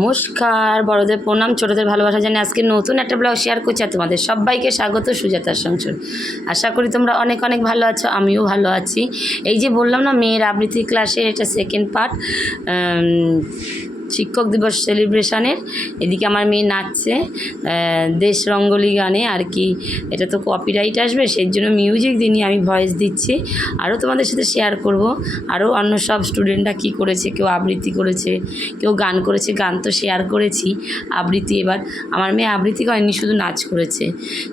নমস্কার, বড়দের প্রণাম, ছোটদের ভালোবাসা জানি আজকে নতুন একটা ব্লগ শেয়ার করছি আর তোমাদের সবাইকে স্বাগত সুজাতার সংসদ। আশা করি তোমরা অনেক অনেক ভালো আছো, আমিও ভালো আছি। এই যে বললাম না, মেয়ের আবৃত্তি ক্লাসের এটা সেকেন্ড পার্ট শিক্ষক দিবস সেলিব্রেশনের। এদিকে আমার মেয়ে নাচছে দেশ রঙ্গলি গানে, আর কি এটা তো কপিরাইট আসবে, সেই জন্য মিউজিক দিনই আমি ভয়েস দিচ্ছি। আরও তোমাদের সাথে শেয়ার করব। আরও অন্য সব স্টুডেন্টরা কী করেছে, কেউ আবৃত্তি করেছে, কেউ গান করেছে, গান তো শেয়ার করেছি আবৃত্তি এবার। আমার মেয়ে আবৃত্তি করেনি, শুধু নাচ করেছে।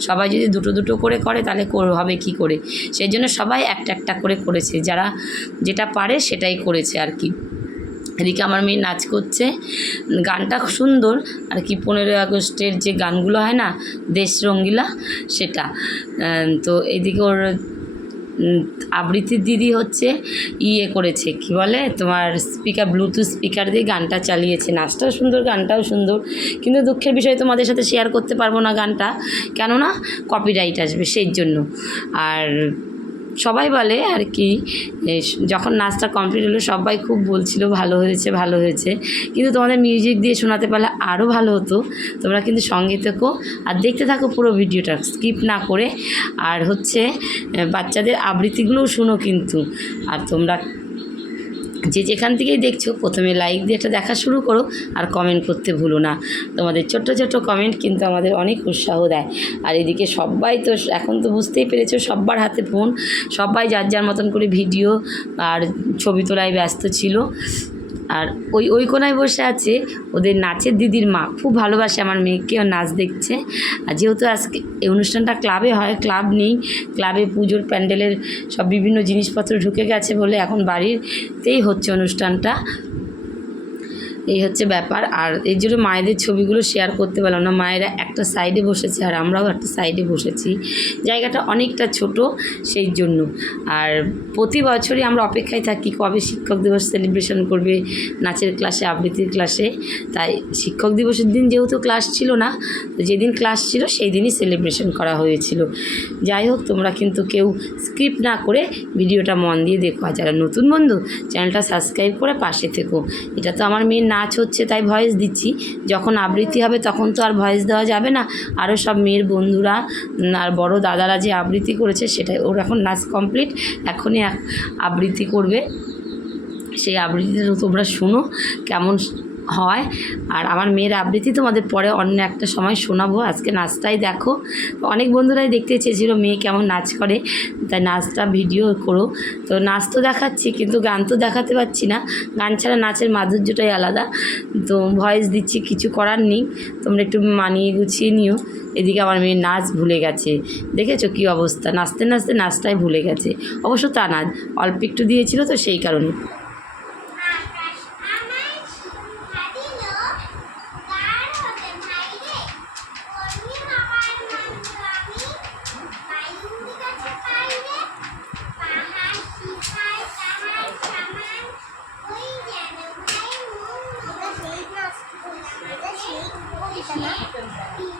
সবাই যদি দুটো দুটো করে করে, তাহলে হবে কি করে? সেই জন্য সবাই একটা একটা করে করেছে, যারা যেটা পারে সেটাই করেছে আর কি। এদিকে আমার মেয়ে নাচ করছে। গানটা সুন্দর। আর কি পনেরোই আগস্টের যে গানগুলো হয় না, দেশ রঙ্গিলা, সেটা। তো এদিকে ওর আবৃত্তির দিদি হচ্ছে ইয়ে করেছে, কি বলে? তোমার স্পিকার ব্লুটুথ স্পিকার দিয়ে গানটা চালিয়েছে। নাচটাও সুন্দর, গানটাও সুন্দর। কিন্তু দুঃখের বিষয়, তোমাদের সাথে শেয়ার করতে পারব না গানটা। কেননা কপিরাইট আসবে, সেই জন্য। আর সবাই বলে আর কি যখন নাচটা কমপ্লিট হলো সবাই খুব বলছিল ভালো হয়েছে ভালো হয়েছে। কিন্তু তোমাদের মিউজিক দিয়ে শোনাতে পারলে আরও ভালো হতো। তোমরা কিন্তু সঙ্গে থেকো আর দেখতে থাকো পুরো ভিডিওটা স্কিপ না করে। আর হচ্ছে বাচ্চাদের আবৃত্তিগুলোও শুনো কিন্তু। আর তোমরা যে যেখান থেকেই দেখছ, প্রথমে লাইক দিয়ে এটা দেখা শুরু করো আর কমেন্ট করতে ভুলো না। তোমাদের ছোট্ট ছোট্ট কমেন্ট কিন্তু আমাদের অনেক উৎসাহ দেয়। আর এদিকে সবাই তো এখন তো বুঝতেই পেরেছ সবার হাতে ফোন সবাই যার যার মতন করে ভিডিও আর ছবি তোলায় ব্যস্ত ছিল। আর ওই ওই কোনায় বসে আছে ওদের নাচের দিদির মা। খুব ভালোবাসে আমার মেয়েকে, ও নাচ দেখছে। আর যেহেতু আজকে এই অনুষ্ঠানটা ক্লাবে হয়, ক্লাব নেই, ক্লাবে পুজোর প্যান্ডেলের সব বিভিন্ন জিনিসপত্র ঢুকে গেছে বলে এখন বাড়িতেই হচ্ছে অনুষ্ঠানটা। এই হচ্ছে ব্যাপার। আর এর জন্য মায়েদের ছবিগুলো শেয়ার করতে পারলাম না। মায়েরা একটা সাইডে বসেছে আর আমরাও একটা সাইডে বসেছি। জায়গাটা অনেকটা ছোট সেই জন্য। আর প্রতি বছরই আমরা অপেক্ষায় থাকি কবে শিক্ষক দিবস সেলিব্রেশন করবে নাচের ক্লাসে আবৃত্তির ক্লাসে তাই শিক্ষক দিবসের দিন যেহেতু ক্লাস ছিল না, তো যেদিন ক্লাস ছিল সেই দিনই সেলিব্রেশন করা হয়েছিল। যাই হোক, তোমরা কিন্তু কেউ স্কিপ না করে ভিডিওটা মন দিয়ে দেখো। আর যারা নতুন বন্ধু চ্যানেলটা সাবস্ক্রাইব করে পাশে থেকো। এটা তো আমার মেয়ের নাচ হচ্ছে তাই ভয়েস দিচ্ছি। যখন আবৃত্তি হবে তখন তো আর ভয়েস দেওয়া যাবে না। আরও সব মেয়ের বন্ধুরা আর বড় দাদারা যে আবৃত্তি করেছে সেটাই, ওর এখন নাচ কমপ্লিট এখনই আবৃত্তি করবে। সেই আবৃত্তিটা তোমরা শুনো, কেমন হয়। আর আমার মেয়ের আবৃত্তি তোমাদের পরে অন্য একটা সময় শোনাবো। আজকে নাচটাই দেখো। অনেক বন্ধুরাই দেখতে চেয়েছিল মেয়ে কেমন নাচ করে। তাই নাচটা ভিডিও করো। তো নাচ তো দেখাচ্ছি কিন্তু গান তো দেখাতে পারছি না। গান ছাড়া নাচের মাধুর্যটাই আলাদা। তো ভয়েস দিচ্ছি, কিছু করার নেই। তোমরা একটু মানিয়ে গুছিয়ে নিও। এদিকে আমার মেয়ে নাচ ভুলে গেছে। দেখেছ কী অবস্থা? নাচতে নাচতে নাচটাই ভুলে গেছে। অবশ্য তা নাচ অল্প একটু দিয়েছিল তো সেই কারণে। কবিতা না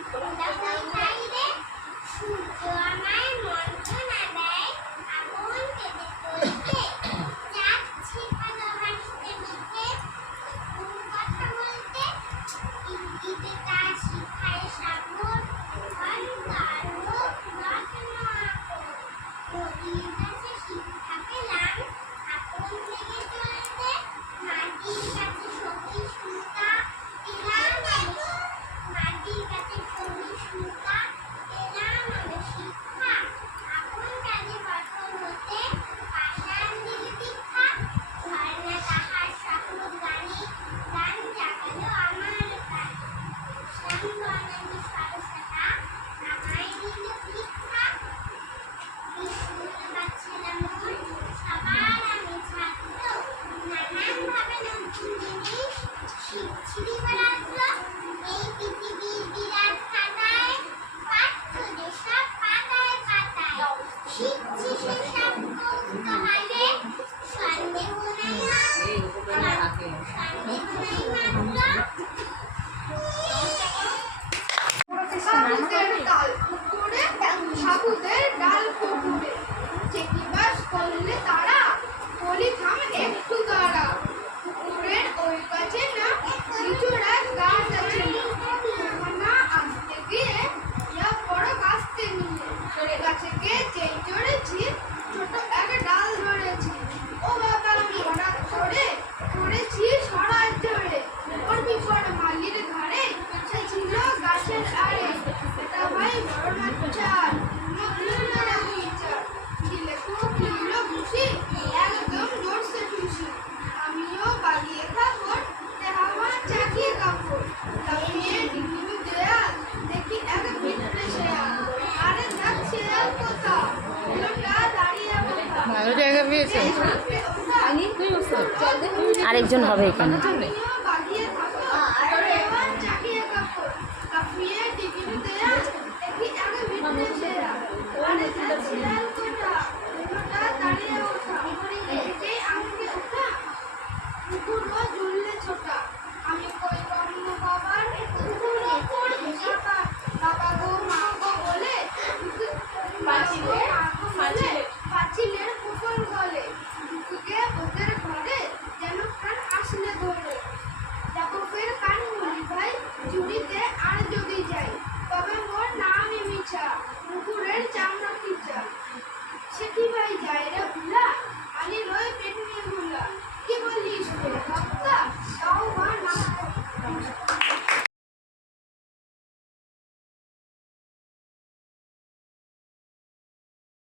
আরেকজন হবে এখানে।